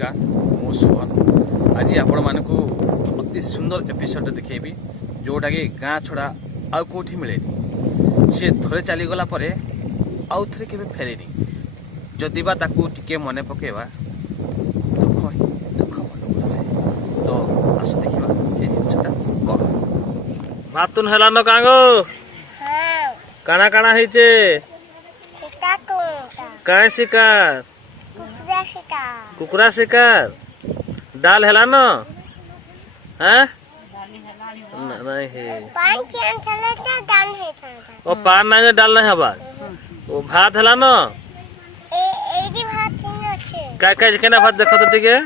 नमस्कार मो सुमन आज आपण मानक अति सुंदर एपिसोड देखी जोटा कि गाँ छड़ा आउ कौटी मिले सी थरे चलीगला आउ थे के फेरेनी जदि बा ताकू टिके मने पकेवा दुख दुख मन आसे तो आस देखा से जिनटा कौन मातुन हेलानो कांगो काना काना हिचे काय शिकार कुकुरा शिकार डाल हेलानो हैं नहीं है ओ पान नहीं डाल नहीं हबा ओ भात हेलानो काय काय केना भात देखो तो दिगे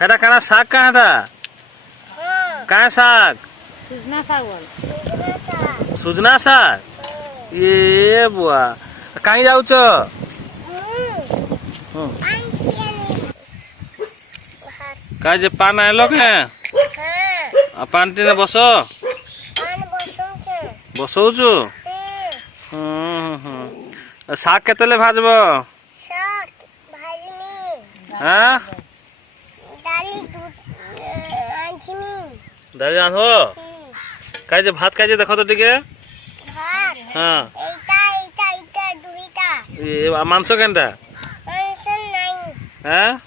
हेरा काना साग का हेरा काय साग सुजना साग बोल सुजना साग ये बुआ कहीं जाऊ का जे पान आलो के पान टीने बसो बसौचु साग केतले भाजब हाँ दाली आनो का जे भात का जे देखो तो टिके हाँ ये मांस केनटा हाँ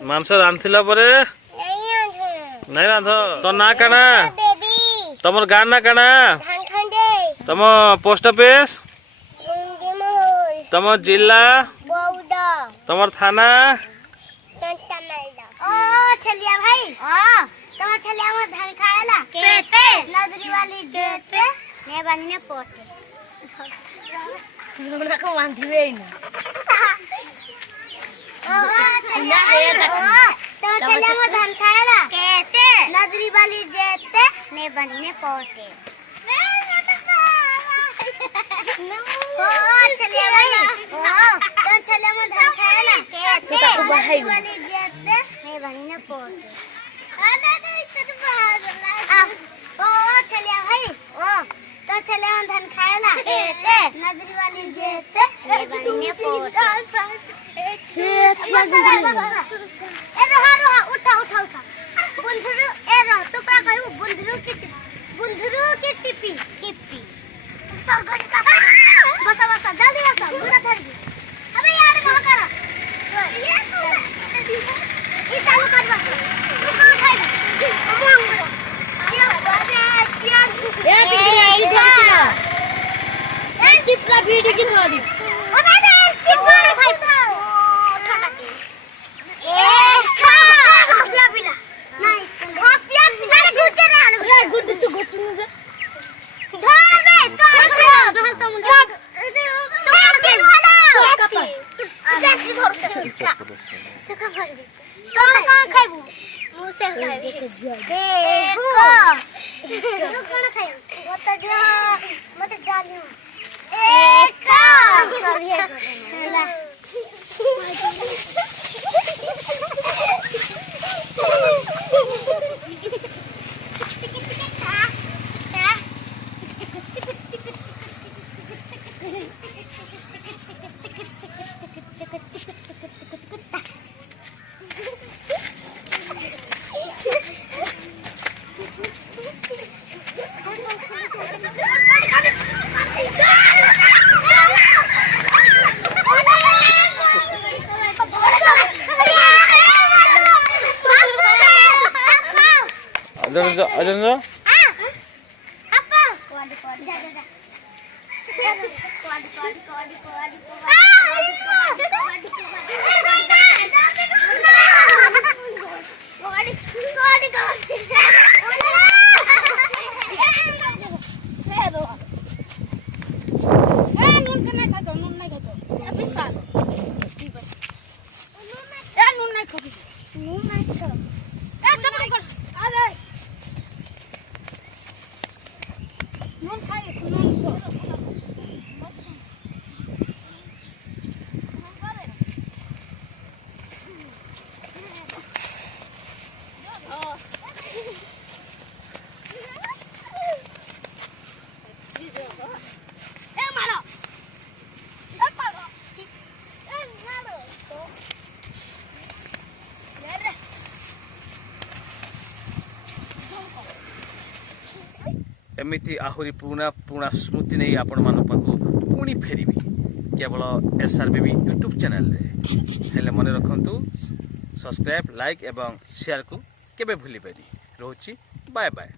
मांस रांधिला परे नहीं रांध तो ना काना तमर गान ना काना तम पोस्ट ऑफिस तम जिला तमर थाना ओ छलिया भाई तमर छलिया में धान खाएला केते लदरी वाली देते ने बनने पोटे तुमने को बांधिवे ही ना छलिया तमर छलिया में धान खाएला केते लदरी वाली देते ने बनने पोटे ओ छलिया भाई तमर छलिया में धान खाएला केते लदरी वाली देते ने बनने पोटे ओ छलिया भाई तो छलिया में धान खाएला नजरी वाली जेते ले बनने पोटे ए रहा उठा बुंदरू ए रह तो पा कहू बुंदरू की टिपी सरगोश का बसा जल्दी बसा मुंडा धरी अबे यार कहां करा ये चालू कर बस तू कहां खाएगा चिपला वीडियो की नदी ओ नहीं चिपला खाई ठंडा ए खा हफला पिला नहीं हफिया अरे गुड्डे रे गुड्डे तू गुट्टू रे धर बे धर तो मुंडा दिन वाला जल्दी धर से तो का भर तो कहां खाइबू मुंह से खाइबू देखो तू कौन खाइबू मत डालियो एक अजन एमिति आहुरी पुराना पुराना स्मृति नहीं आपण मान पाखु पुणी फेरबी केवल SR बेबी यूट्यूब चैनल रे हेले मन रखंतु सब्सक्राइब लाइक एवं शेयर को केबे भूली पारी रोची बाय बाय।